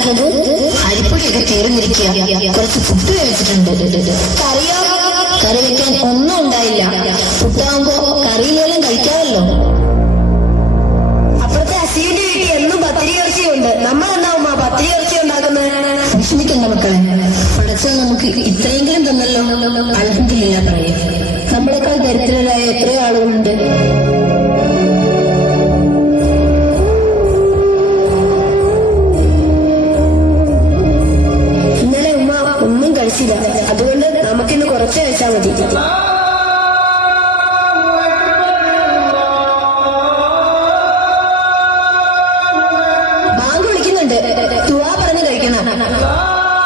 ഉണ്ടാക്കുന്നത്? അരിപ്പൊടിയൊക്കെ തീർന്നിരിക്കുക. കുറച്ച് പുട്ട് കഴിച്ചിട്ടുണ്ട്. കറിയോ? കറി വെക്കാൻ ഒന്നും ഉണ്ടായില്ല. പുട്ടാകുമ്പോ കറിയിലെല്ലാം കഴിക്കാമല്ലോ. അപ്പുറത്തെ അസീവിന്റെ വീട്ടിൽ എന്നും പത്തിരി ഇറച്ചിയുണ്ട്. നമ്മൾ എന്താ ഉമ്മ പത്തിരി ഇറച്ചി ഉണ്ടാക്കുന്നത്? വിഷമിക്കണ്ട മക്കളെ, പടച്ചവൻ നമുക്ക് ഇത്രയെങ്കിലും തന്നല്ലോ. അൽഹംദുലില്ലാ പറയേ. നമ്മളെക്കാൾ ദരിദ്രരായ എത്രയോ ആളുകളുണ്ട്. ഇന്നലെ ഉമ്മ ഒന്നും കഴിച്ചില്ല. അതുകൊണ്ട് നമുക്കിന്ന് കുറച്ച് കഴിച്ചാൽ മതി. ബാങ്ക് വിളിക്കുന്നുണ്ട്. ദുആ പറഞ്ഞ് കഴിക്കണം.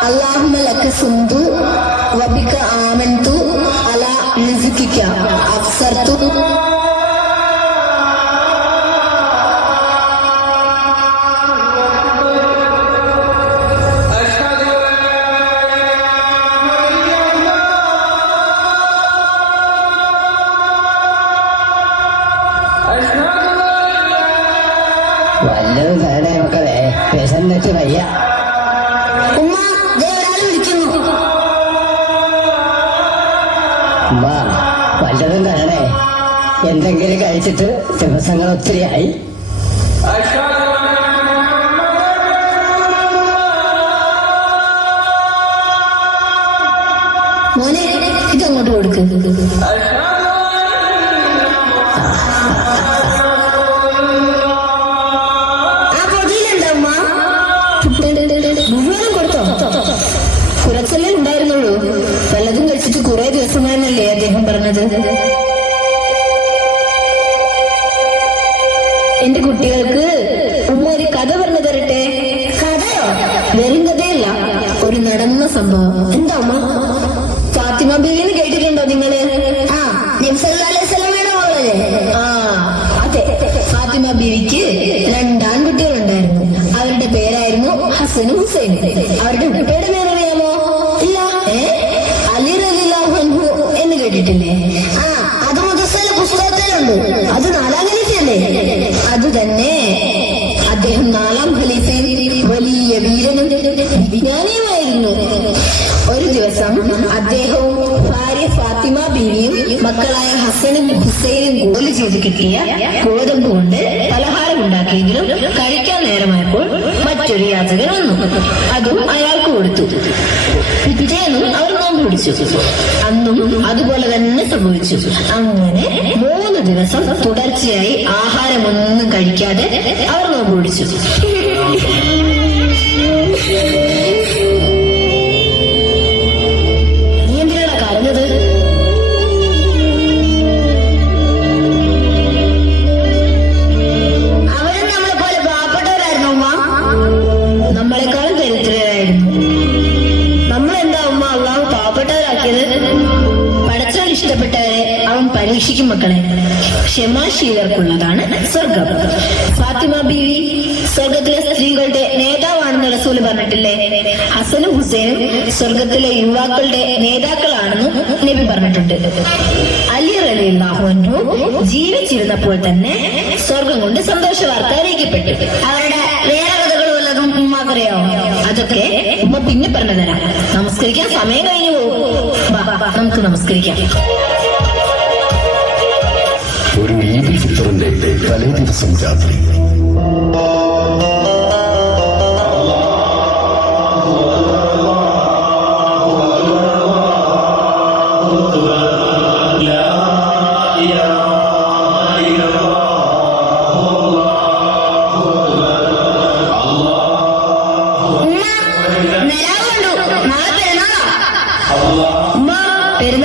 അല്ലാഹുമ്മ ലക സുംതു വബിക ആമൻതു അലാ റിസ്കിക അഫ്സർതു. വല്ലതും തരണേ മക്കളെ, വിശന്നിട്ട് വയ്യ. ഉമ്മ ദേ ഒരാൾ വിളിക്കുന്നു. ഉമ്മ വല്ലതും തരണേ, എന്തെങ്കിലും കഴിച്ചിട്ട് ദിവസങ്ങൾ ഒത്തിരിയായി. മോനെ ഇതങ്ങോട്ട് കൊടുക്ക്. ആ പൊതിയിലെന്താ ഉമ്മ? മുഴുവനും കൊടുത്തോ? കുറച്ചല്ലേ ഉണ്ടായിരുന്നുള്ളൂ. വല്ലതും കഴിച്ചിട്ട് കുറെ ദിവസമായെന്നല്ലേ അദ്ദേഹം പറഞ്ഞത്. എന്റെ കുട്ടികൾക്ക് ഉമ്മ ഒരു കഥ പറഞ്ഞു തരട്ടെ. കഥയോ? വെറും കഥയല്ല, ഒരു നടന്ന സംഭവം. എന്താ ഉമ്മ? ഫാത്തിമ ബീവിന്ന് കേട്ടിട്ടുണ്ടോ നിങ്ങള്? ആ, നബി സല്ലല്ലാഹു അലൈഹി വസല്ലമയുടെ മകളല്ലേ? ആ അതെ. ഫാത്തിമ ബീവിക്ക് 2 ആൺകുട്ടികളുണ്ടായിരുന്നു. അവരുടെ പേരായിരുന്നു ഹസനും ഹുസൈനും. അവരുടെ കുട്ടിയുടെ പേരറിയാമോ? ഇല്ല. അലി റളിയല്ലാഹു അൻഹു എന്ന് കേട്ടിട്ടില്ലേ? ആ, അത് മുദസ്സിലെ പുസ്തകത്തിലുണ്ട്. അത് 4-ാം ഖലീഫയല്ലേ? അത് തന്നെ. അദ്ദേഹം 4-ാം ഖലീഫയും വലിയ വീരനും വിജ്ഞാനിയുമായിരുന്നു. ഒരു ദിവസം അദ്ദേഹവും ഭാര്യ ഫാത്തിമ ബീവിയും മക്കളായ ഹസനും ഹുസൈനും ജോലി ചെയ്ത് കിട്ടിയ ഗോതമ്പ് കൊണ്ട് പലഹാരം ഉണ്ടാക്കിയെങ്കിലും കഴിക്കാൻ നേരമായപ്പോൾ മറ്റൊരു യാചകൻ വന്നു. അതും അയാൾക്ക് കൊടുത്തു. പിറ്റേന്നും അവർ നോമ്പ് പിടിച്ചു. അന്നും അതുപോലെ തന്നെ സംഭവിച്ചു. അങ്ങനെ 3 ദിവസം തുടർച്ചയായി ആഹാരമൊന്നും കഴിക്കാതെ അവർ നോമ്പ് പിടിച്ചു. നീ എന്തിനാണ് കരഞ്ഞത്? അവരും നമ്മളെ പോലെ പാവപ്പെട്ടവരായിരുന്നു ഉമ്മ. നമ്മളെക്കാളും ദരിദ്രരായിരുന്നു. നമ്മളെന്താ ഉമ്മ അള്ളാഹു പാവപ്പെട്ടവരാക്കിയത്? പടച്ചാൽ ഇഷ്ടപ്പെട്ടവരെ അവൻ പരീക്ഷിക്കും മക്കളെ. ക്ഷമാശീലർക്കുള്ളതാണ് സ്വർഗം. ഫാത്തിമ ബീവി സ്വർഗത്തിലെ സ്ത്രീകളുടെ നേതാവാണെന്ന് റസൂല് പറഞ്ഞിട്ടില്ലേ? ഹസനും ഹുസൈനും സ്വർഗത്തിലെ യുവാക്കളുടെ നേതാക്കളാണെന്നും നബി പറഞ്ഞിട്ടുണ്ട്. അലി റളിയല്ലാഹു അൻഹു ജീവിച്ചിരുന്നപ്പോൾ തന്നെ സ്വർഗം കൊണ്ട് സന്തോഷ വാർത്ത അറിയിക്കപ്പെട്ടു. അവരുടെ വേറെ കഥകൾ വല്ലതും ഉമ്മാക്കറിയാമോ? അതൊക്കെ ഉമ്മ പിന്നെ പറഞ്ഞു തരാം. നമസ്കരിക്കാൻ സമയം കഴിഞ്ഞു പോകും. നമുക്ക് നമസ്കരിക്കാം. ഒരു ഈദുൽ ഫിത്തറിന്റെ തലേ ദിവസം രാത്രി നിലാവ് കണ്ടു. നാളെ പെരുന്നാളാ. ഉമ്മ പെരുന്നാൾ